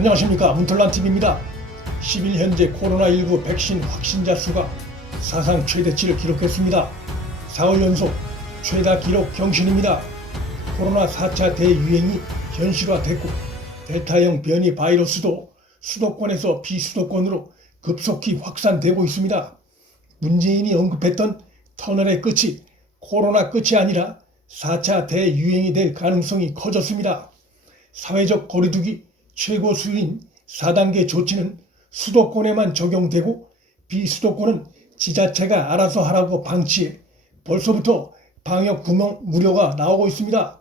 안녕하십니까, 문털란TV입니다. 10일 현재 코로나19 백신 확진자 수가 사상 최대치를 기록했습니다. 4월 연속 최다 기록 경신입니다. 코로나 4차 대유행이 현실화됐고 델타형 변이 바이러스도 수도권에서 비수도권으로 급속히 확산되고 있습니다. 문재인이 언급했던 터널의 끝이 코로나 끝이 아니라 4차 대유행이 될 가능성이 커졌습니다. 사회적 거리두기 최고 수위인 4단계 조치는 수도권에만 적용되고 비수도권은 지자체가 알아서 하라고 방치해 벌써부터 방역 구멍 우려가 나오고 있습니다.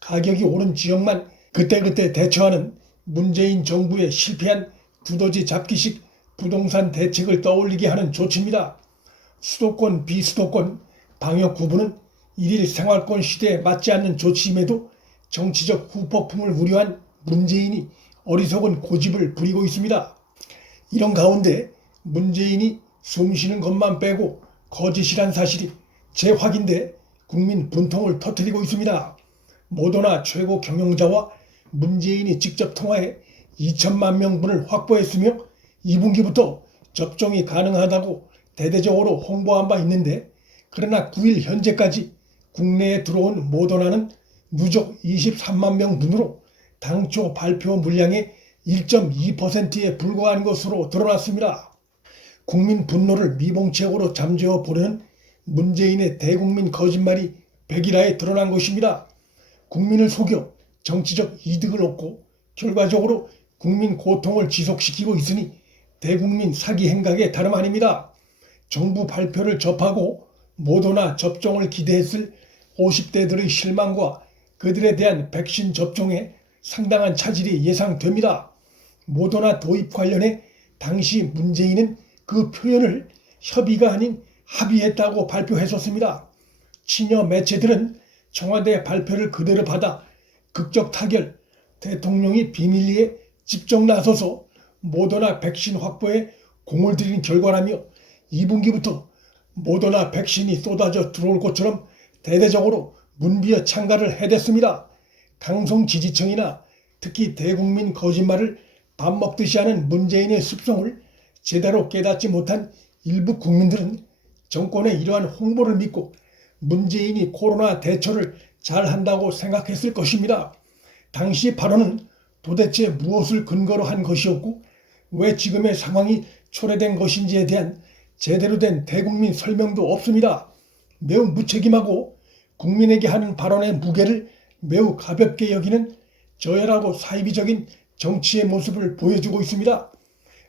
가격이 오른 지역만 그때그때 대처하는 문재인 정부의 실패한 두더지 잡기식 부동산 대책을 떠올리게 하는 조치입니다. 수도권 비수도권 방역 구분은 일일 생활권 시대에 맞지 않는 조치임에도 정치적 후폭풍을 우려한 문재인이 어리석은 고집을 부리고 있습니다. 이런 가운데 문재인이 숨쉬는 것만 빼고 거짓이란 사실이 재확인돼 국민 분통을 터뜨리고 있습니다. 모더나 최고 경영자와 문재인이 직접 통화해 2천만 명분을 확보했으며 2분기부터 접종이 가능하다고 대대적으로 홍보한 바 있는데, 그러나 9일 현재까지 국내에 들어온 모더나는 누적 23만 명분으로 당초 발표 물량의 1.2%에 불과한 것으로 드러났습니다. 국민 분노를 미봉책으로 잠재워 보려는 문재인의 대국민 거짓말이 백일하에 드러난 것입니다. 국민을 속여 정치적 이득을 얻고 결과적으로 국민 고통을 지속시키고 있으니 대국민 사기 행각의 다름 아닙니다. 정부 발표를 접하고 모더나 접종을 기대했을 50대들의 실망과 그들에 대한 백신 접종에 상당한 차질이 예상됩니다. 모더나 도입 관련해 당시 문재인은 그 표현을 협의가 아닌 합의했다고 발표했었습니다. 친여 매체들은 청와대 발표를 그대로 받아 극적 타결, 대통령이 비밀리에 직접 나서서 모더나 백신 확보에 공을 들인 결과라며 2분기부터 모더나 백신이 쏟아져 들어올 것처럼 대대적으로 문비어 참가를 해댔습니다. 강성 지지층이나 특히 대국민 거짓말을 밥 먹듯이 하는 문재인의 습성을 제대로 깨닫지 못한 일부 국민들은 정권의 이러한 홍보를 믿고 문재인이 코로나 대처를 잘한다고 생각했을 것입니다. 당시 발언은 도대체 무엇을 근거로 한 것이었고 왜 지금의 상황이 초래된 것인지에 대한 제대로 된 대국민 설명도 없습니다. 매우 무책임하고 국민에게 하는 발언의 무게를 매우 가볍게 여기는 저열하고 사이비적인 정치의 모습을 보여주고 있습니다.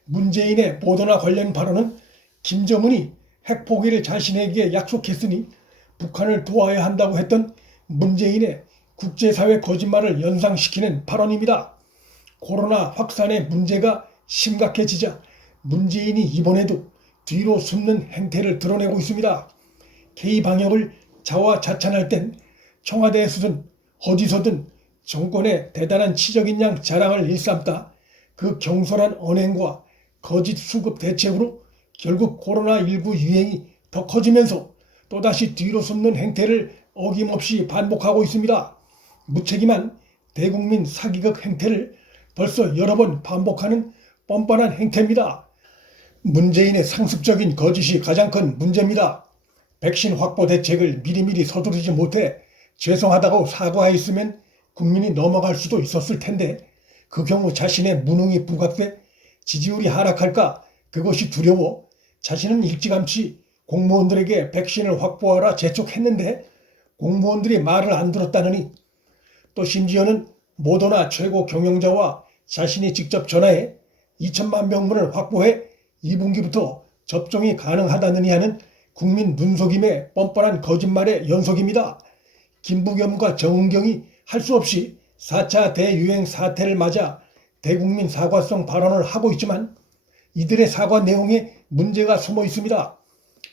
문재인의 모더나 관련 발언은 김정은이 핵포기를 자신에게 약속했으니 북한을 도와야 한다고 했던 문재인의 국제사회 거짓말을 연상시키는 발언입니다. 코로나 확산의 문제가 심각해지자 문재인이 이번에도 뒤로 숨는 행태를 드러내고 있습니다. K방역을 자화자찬할 땐 청와대에서든 어디서든 정권의 대단한 치적인 양 자랑을 일삼다 그 경솔한 언행과 거짓 수급 대책으로 결국 코로나19 유행이 더 커지면서 또다시 뒤로 숨는 행태를 어김없이 반복하고 있습니다. 무책임한 대국민 사기극 행태를 벌써 여러 번 반복하는 뻔뻔한 행태입니다. 문재인의 상습적인 거짓이 가장 큰 문제입니다. 백신 확보 대책을 미리미리 서두르지 못해 죄송하다고 사과했으면 국민이 넘어갈 수도 있었을 텐데, 그 경우 자신의 무능이 부각돼 지지율이 하락할까 그것이 두려워 자신은 일찌감치 공무원들에게 백신을 확보하라 재촉했는데 공무원들이 말을 안 들었다느니, 또 심지어는 모더나 최고 경영자와 자신이 직접 전화해 2천만 명분을 확보해 2분기부터 접종이 가능하다느니 하는 국민 눈속임의 뻔뻔한 거짓말의 연속입니다. 김부겸과 정은경이 할 수 없이 4차 대유행 사태를 맞아 대국민 사과성 발언을 하고 있지만 이들의 사과 내용에 문제가 숨어 있습니다.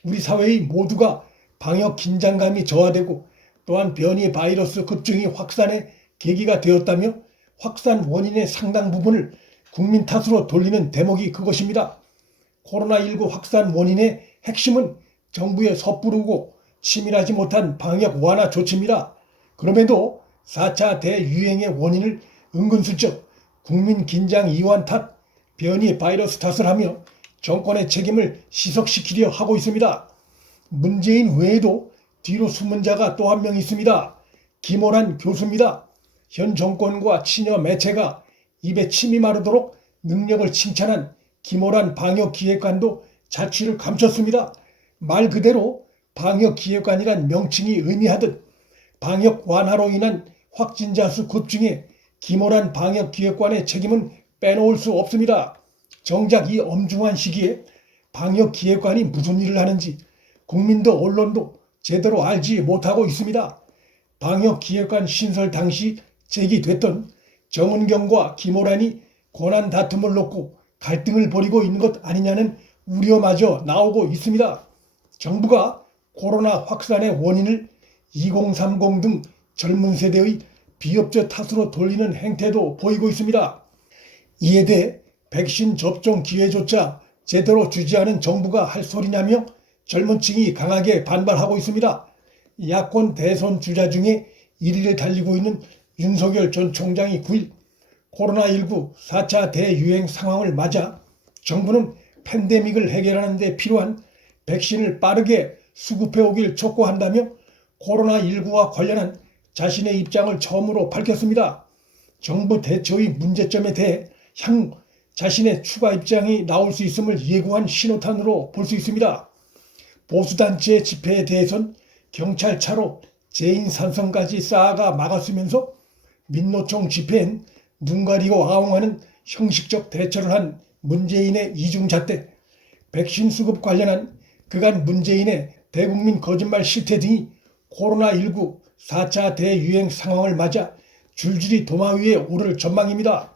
우리 사회의 모두가 방역 긴장감이 저하되고 또한 변이 바이러스 급증이 확산의 계기가 되었다며 확산 원인의 상당 부분을 국민 탓으로 돌리는 대목이 그것입니다. 코로나19 확산 원인의 핵심은 정부의 섣부르고 치밀하지 못한 방역 완화 조치입니다. 그럼에도 4차 대유행의 원인을 은근슬쩍 국민 긴장 이완 탓, 변이 바이러스 탓을 하며 정권의 책임을 희석시키려 하고 있습니다. 문재인 외에도 뒤로 숨은 자가 또 한 명 있습니다. 김호란 교수입니다. 현 정권과 친여 매체가 입에 침이 마르도록 능력을 칭찬한 김호란 방역기획관도 자취를 감췄습니다. 말 그대로 방역기획관이란 명칭이 의미하듯 방역 완화로 인한 확진자 수 급증에 김호란 방역기획관의 책임은 빼놓을 수 없습니다. 정작 이 엄중한 시기에 방역기획관이 무슨 일을 하는지 국민도 언론도 제대로 알지 못하고 있습니다. 방역기획관 신설 당시 제기됐던 정은경과 김호란이 권한 다툼을 놓고 갈등을 벌이고 있는 것 아니냐는 우려마저 나오고 있습니다. 정부가 코로나 확산의 원인을 2030 등 젊은 세대의 비업적 탓으로 돌리는 행태도 보이고 있습니다. 이에 대해 백신 접종 기회조차 제대로 주지 않은 정부가 할 소리냐며 젊은 층이 강하게 반발하고 있습니다. 야권 대선 주자 중에 1위를 달리고 있는 윤석열 전 총장이 9일 코로나19 4차 대유행 상황을 맞아 정부는 팬데믹을 해결하는 데 필요한 백신을 빠르게 수급해 오길 촉구한다며 코로나19와 관련한 자신의 입장을 처음으로 밝혔습니다. 정부 대처의 문제점에 대해 향후 자신의 추가 입장이 나올 수 있음을 예고한 신호탄으로 볼 수 있습니다. 보수단체 집회에 대해선 경찰차로 재인산성까지 쌓아가 막았으면서 민노총 집회엔 눈 가리고 아웅하는 형식적 대처를 한 문재인의 이중잣대, 백신 수급 관련한 그간 문재인의 대국민 거짓말 실태 등이 코로나19 4차 대유행 상황을 맞아 줄줄이 도마 위에 오를 전망입니다.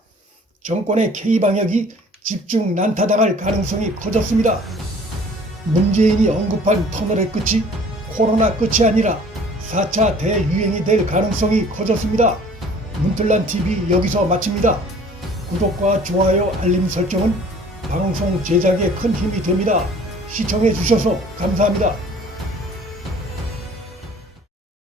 정권의 K방역이 집중 난타당할 가능성이 커졌습니다. 문재인이 언급한 터널의 끝이 코로나 끝이 아니라 4차 대유행이 될 가능성이 커졌습니다. 문틀란TV 여기서 마칩니다. 구독과 좋아요, 알림 설정은 방송 제작에 큰 힘이 됩니다. 시청해 주셔서 감사합니다.